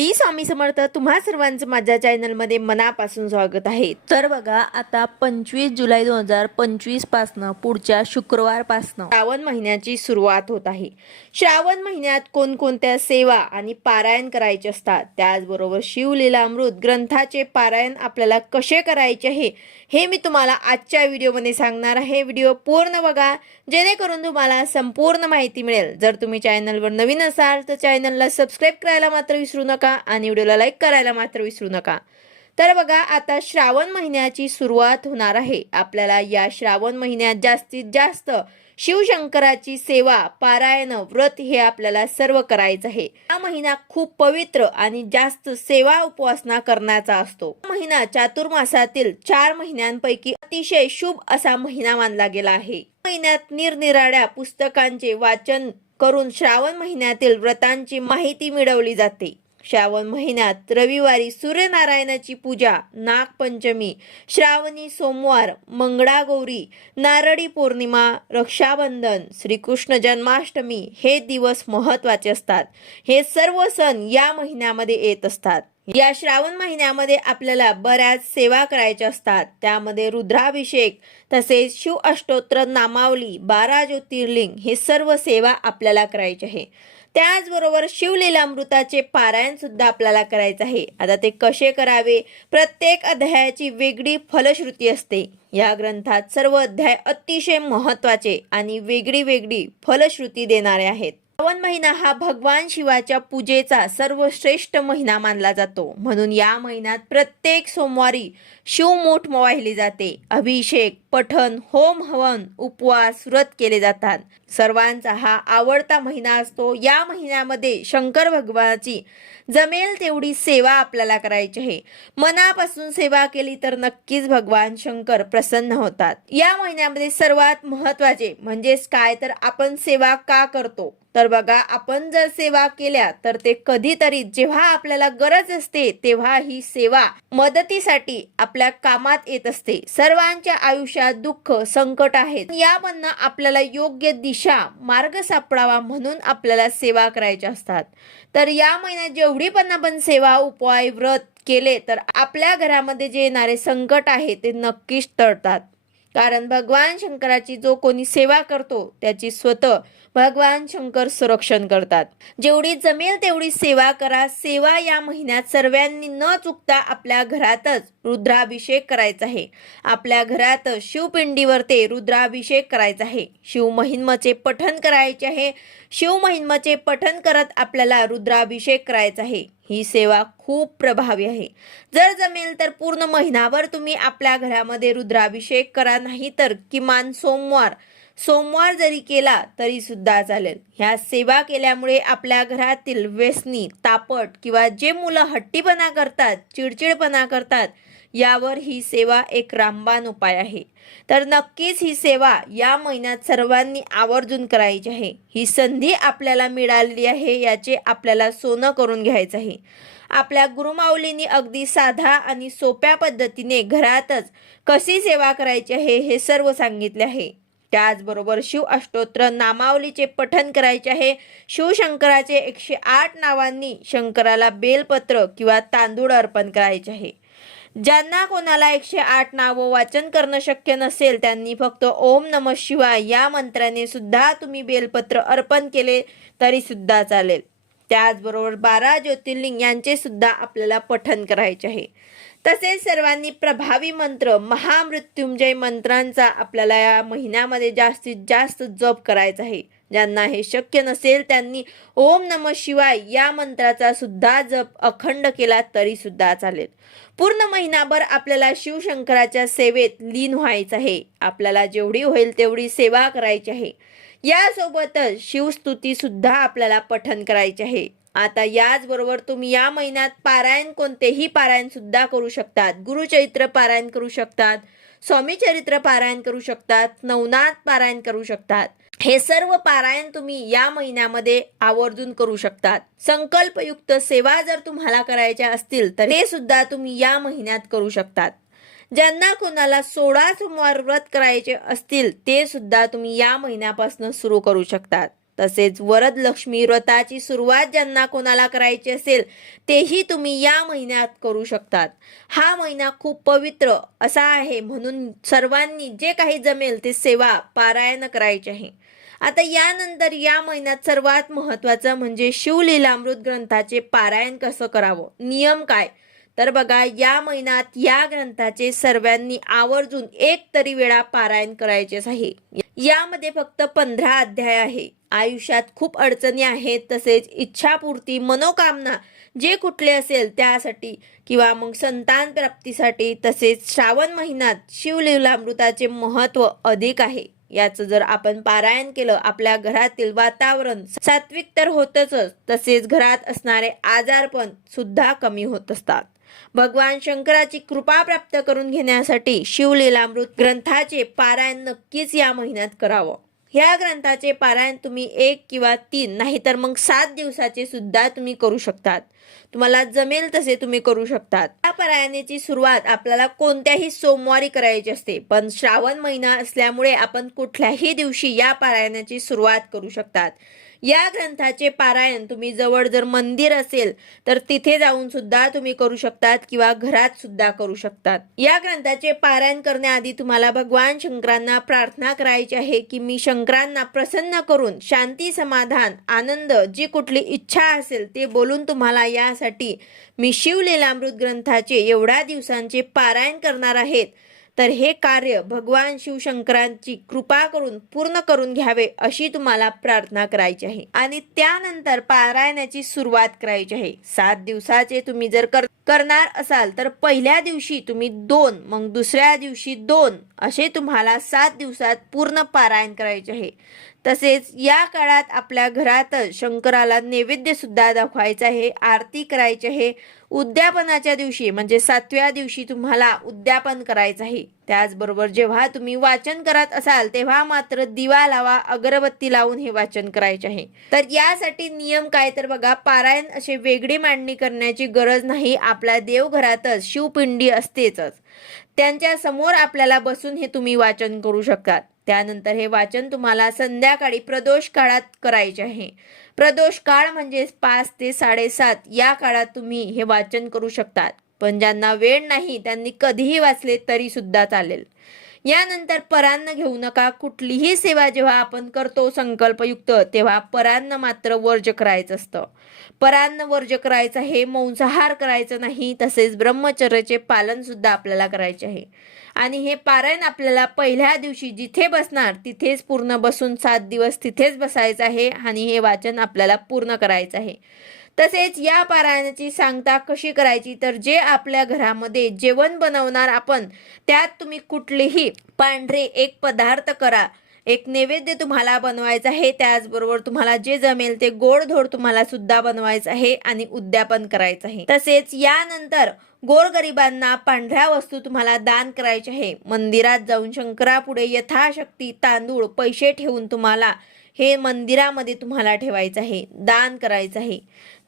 श्री स्वामी समर्थ तुम्हा सर्वांचं माझ्या चॅनलमध्ये मनापासून स्वागत आहे. तर बघा आता पंचवीस जुलै दोन हजार पंचवीस पासनं पुढच्या शुक्रवारपासनं श्रावण महिन्याची सुरुवात होत आहे. श्रावण महिन्यात कोणकोणत्या सेवा आणि पारायण करायचे असतात? त्याचबरोबर शिवलीलामृत ग्रंथाचे पारायण आपल्याला कसे करायचे आहे हे मी तुम्हाला आजच्या व्हिडिओमध्ये सांगणार आहे. व्हिडिओ पूर्ण बघा जेणेकरून तुम्हाला संपूर्ण माहिती मिळेल. जर तुम्ही चॅनलवर नवीन असाल तर चॅनलला सबस्क्राईब करायला मात्र विसरू नका. आणि व्हिडिओला लाईक करायला मात्र विसरू नका. तर बघा आता श्रावण महिन्याची सुरुवात होणार आहे. आपल्याला या श्रावण महिन्यात जास्तीत जास्त शिवशंकराची सेवा पारायण व्रत हे आपल्याला सर्व करायचं आहे. हा महिना खूप पवित्र आणि जास्त सेवा उपवासना करण्याचा असतो. महिना चातुर्मासातील चार महिन्यांपैकी अतिशय शुभ असा महिना मानला गेला आहे. महिन्यात निरनिराळ्या पुस्तकांचे वाचन करून श्रावण महिन्यातील व्रतांची माहिती मिळवली जाते. श्रावण महिन्यात रविवारी सूर्यनारायणाची पूजा नागपंचमी श्रावणी सोमवार मंगळागौरी नारळी पौर्णिमा रक्षाबंधन श्रीकृष्ण जन्माष्टमी हे दिवस महत्त्वाचे असतात. हे सर्व सण या महिन्यामध्ये येत असतात. या श्रावण महिन्यामध्ये आपल्याला बऱ्याच सेवा करायच्या असतात. त्यामध्ये रुद्राभिषेक तसेच शिव अष्टोत्र नामावली बारा ज्योतिर्लिंग हे सर्व सेवा आपल्याला करायचे आहे. त्याचबरोबर शिवलीलामृताचे पारायण सुद्धा आपल्याला करायचं आहे. आता ते कसे करावे? प्रत्येक अध्यायाची वेगळी फलश्रुती असते. या ग्रंथात सर्व अध्याय अतिशय महत्त्वाचे आणि वेगळी वेगळी फलश्रुती देणारे आहेत. श्रावण महिना हा भगवान शिवाच्या पूजेचा सर्वश्रेष्ठ महिना मानला जातो. म्हणून या महिन्यात प्रत्येक सोमवारी शिवमूठ मोवाहिली जाते. अभिषेक पठण होम हवन उपवास व्रत केले जातात. सर्वांचा हा आवडता महिना असतो. या महिन्यामध्ये शंकर भगवानाची जमेल तेवढी सेवा आपल्याला करायची आहे. मनापासून सेवा केली तर नक्कीच भगवान शंकर प्रसन्न होतात. या महिन्यामध्ये सर्वात महत्त्वाचे म्हणजेच काय? तर आपण सेवा का करतो? तर बघा आपण जर सेवा केल्या तर ते कधीतरी जेव्हा आपल्याला गरज असते तेव्हा ही सेवा मदतीसाठी आपल्या आपल्या कामात येत असते. सर्वांच्या आयुष्यात दुःख संकट आहेत. यामधनं आपल्याला योग्य दिशा मार्ग सापडावा म्हणून आपल्याला सेवा करायच्या असतात. तर या महिन्यात जेवढी पण आपण सेवा उपाय व्रत केले तर आपल्या घरामध्ये जे येणारे संकट आहे ते नक्कीच टळतात. कारण भगवान शंकराची जो कोणी सेवा करतो त्याची स्वतः भगवान शंकर संरक्षण करतात. जेवढी जमेल तेवढी सेवा करा. सेवा या महिन्यात सर्वांनी न चुकता आपल्या घरातच रुद्राभिषेक करायचा आहे. आपल्या घरातच शिवपिंडीवर ते रुद्राभिषेक करायचा आहे. शिवमहिन्मचे पठण करायचे आहे. शिवमहिन्मचे पठण करत आपल्याला रुद्राभिषेक करायचा आहे. ही सेवा खूप प्रभावी आहे. जर जमेल तर पूर्ण महिनाभर तुम्ही आपल्या घरामध्ये रुद्राभिषेक करा. नाही तर किमान सोमवार सोमवार जरी केला तरी सुद्धा चालेल. ह्या सेवा केल्यामुळे आपल्या घरातील व्यसनी तापट किंवा जे मुलं हट्टीपणा करतात चिडचिडपणा करतात यावर ही सेवा एक रामबाण उपाय आहे. तर नक्कीच ही सेवा या महिन्यात सर्वांनी आवर्जून करायची आहे. ही संधी आपल्याला मिळालेली आहे याचे आपल्याला सोनं करून घ्यायचं आहे. आपल्या गुरुमाऊलींनी अगदी साधा आणि सोप्या पद्धतीने घरातच कशी सेवा करायची आहे हे सर्व सांगितले आहे. त्याचबरोबर शिव अष्टोत्र नामावलीचे पठन करायचे आहे. शिवशंकराचे एकशे आठ नावांनी शंकराला बेलपत्र किंवा तांदूळ अर्पण करायचे आहे. ज्यांना कोणाला एकशे आठ नावं वाचन करणं शक्य नसेल त्यांनी फक्त ओम नम शिवाय या मंत्राने सुद्धा तुम्ही बेलपत्र अर्पण केले तरी सुद्धा चालेल. त्याचबरोबर बारा ज्योतिर्लिंग यांचे सुद्धा आपल्याला पठन करायचे आहे. तसेच सर्वांनी प्रभावी मंत्र महामृत्युंजय मंत्रांचा आपल्याला या महिन्यामध्ये जास्तीत जास्त जप करायचा आहे. ज्यांना हे शक्य नसेल त्यांनी ओम नम शिवाय या मंत्राचा सुद्धा जप अखंड केला तरी सुद्धा चालेल. पूर्ण महिनाभर आपल्याला शिवशंकराच्या सेवेत लीन व्हायचं आहे. आपल्याला जेवढी होईल तेवढी सेवा करायची आहे. यासोबतच शिवस्तुती सुद्धा आपल्याला पठन करायचे आहे. आता याचबरोबर तुम्ही या महिन्यात पारायण कोणतेही पारायण सुद्धा करू शकतात. गुरुचरित्र पारायण करू शकतात. स्वामी चरित्र पारायण करू शकतात. नवनाथ पारायण करू शकतात. हे सर्व पारायण तुम्ही या महिन्यामध्ये आवर्जून करू शकतात. संकल्पयुक्त सेवा जर तुम्हाला करायच्या असतील तर हे सुद्धा तुम्ही या महिन्यात करू शकतात. ज्यांना कोणाला सोळा सोमवार व्रत करायचे असतील ते सुद्धा तुम्ही या महिन्यापासून सुरू करू शकतात. तसेच वरद लक्ष्मी व्रताची सुरुवात ज्यांना कोणाला करायची असेल तेही तुम्ही या महिन्यात करू शकतात. हा महिना खूप पवित्र असा आहे म्हणून सर्वांनी जे काही जमेल ते सेवा पारायण करायचे आहे. आता यानंतर या महिन्यात सर्वात महत्त्वाचं म्हणजे शिवलीलामृत ग्रंथाचे पारायण कसं करावं? नियम काय? तर बघा या महिन्यात या ग्रंथाचे सर्वांनी आवर्जून एक तरी वेळा पारायण करायचेच आहे. यामध्ये फक्त पंधरा अध्याय आहे. आयुष्यात खूप अडचणी आहेत तसेच इच्छापूर्ती मनोकामना जे कुठले असेल त्यासाठी किंवा मग संतान प्राप्तीसाठी तसेच श्रावण महिन्यात शिवलीलामृताचे महत्त्व अधिक आहे. याचं जर आपण पारायण केलं आपल्या घरातील वातावरण सात्विक तर होतच तसेच घरात असणारे आजारपण सुद्धा कमी होत असतात. भगवान शंकराची कृपा प्राप्त करून घेण्यासाठी शिवलीलामृत ग्रंथाचे पारायण नक्कीच या महिन्यात करावं. ह्या ग्रंथाचे पारायण तुम्ही एक किंवा तीन नाहीतर मग सात दिवसाचे सुद्धा तुम्ही करू शकतात. तुम्हाला जमेल तसे तुम्ही करू शकतात. या पारायणाची सुरुवात आपल्याला कोणत्याही सोमवारी करायची असते पण श्रावण महिना असल्यामुळे आपण कुठल्याही दिवशी या पारायणाची सुरुवात करू शकतात. या ग्रंथाचे पारायण तुम्ही जवळ जर मंदिर असेल तर तिथे जाऊन सुद्धा तुम्ही करू शकतात किंवा घरात सुद्धा करू शकतात. या ग्रंथाचे पारायण करण्याआधी तुम्हाला भगवान शंकरांना प्रार्थना करायची आहे की मी शंकरांना प्रसन्न करून शांती समाधान आनंद जी कुठली इच्छा असेल ते बोलून तुम्हाला यासाठी मी शिवलीलामृत ग्रंथाचे एवढ्या दिवसांचे पारायण करणार आहेत. तर हे कार्य भगवान शिवशंकरांची कृपा करून पूर्ण करून घ्यावे अशी तुम्हाला प्रार्थना करायची आहे. आणि त्यानंतर पारायणाची सुरुवात करायची आहे. सात दिवसाचे तुम्ही जर कर करणार असाल तर पहिल्या दिवशी तुम्ही दोन मग दुसऱ्या दिवशी दोन असे तुम्हाला सात दिवसात पूर्ण पारायण करायचे आहे. तसेच या काळात आपल्या घरातच शंकराला नैवेद्य सुद्धा दाखवायचं आहे आरती करायची आहे. उद्यापनाच्या दिवशी म्हणजे सातव्या दिवशी तुम्हाला उद्यापन करायचं आहे. त्याचबरोबर जेव्हा तुम्ही वाचन करत असाल तेव्हा मात्र दिवा लावा अगरबत्ती लावून हे वाचन करायचे आहे. तर यासाठी नियम काय? तर बघा पारायण असे वेगळी मांडणी करण्याची गरज नाही. आपल्या देवघरातच शिवपिंडी असतेच. त्यांच्यासमोर आपल्याला बसून हे तुम्ही वाचन करू शकतात. त्यानंतर हे वाचन तुम्हाला संध्याकाळी प्रदोष काळात करायचे आहे. प्रदोष काळ म्हणजे पाच ते साडेसात या काळात तुम्ही हे वाचन करू शकतात. पण ज्यांना वेळ नाही त्यांनी कधीही वाचले तरी सुद्धा चालेल. यानंतर परान्न घेऊ नका. कुठलीही सेवा जेव्हा आपण करतो संकल्पयुक्त तेव्हा परान्न मात्र वर्ज करायचं असतं. परान्न वर्ज करायचं हे मांसाहार करायचं नाही तसेच ब्रह्मचर्याचे पालन सुद्धा आपल्याला करायचे आहे. आणि हे पारायण आपल्याला पहिल्या दिवशी जिथे बसणार तिथेच पूर्ण बसून सात दिवस तिथेच बसायचं आहे आणि हे वाचन आपल्याला पूर्ण करायचं आहे. तसेच या पारायणाची सांगता कशी करायची? तर जे आपल्या घरामध्ये जेवण बनवणार आपण त्यात तुम्ही कुठलेही पांढरे एक पदार्थ करा. एक नैवेद्य तुम्हाला बनवायचं आहे त्याचबरोबर तुम्हाला जे जमेल ते गोडधोड तुम्हाला सुद्धा बनवायचं आहे आणि उद्यापन करायचं आहे. तसेच यानंतर गोरगरिबांना पांढऱ्या वस्तू तुम्हाला दान करायचे आहे. मंदिरात जाऊन शंकरापुढे यथाशक्ती तांदूळ पैसे ठेवून तुम्हाला हे मंदिरामध्ये तुम्हाला ठेवायचं आहे दान करायचं आहे.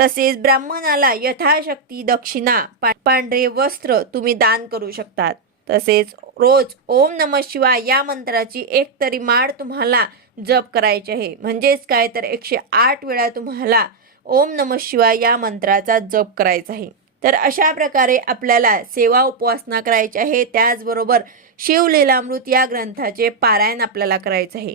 तसेच ब्राह्मणाला यथाशक्ती दक्षिणा पांढरे वस्त्र तुम्ही दान करू शकतात. तसेच रोज ओम नम शिवाय या मंत्राची एक तरी माळ तुम्हाला जप करायची आहे. म्हणजेच काय तर एकशे आठ वेळा तुम्हाला ओम नम शिवाय या मंत्राचा जप करायचा आहे. तर अशा प्रकारे आपल्याला सेवा उपासना करायची आहे. त्याचबरोबर शिवलीलामृत या ग्रंथाचे पारायण आपल्याला करायचं आहे.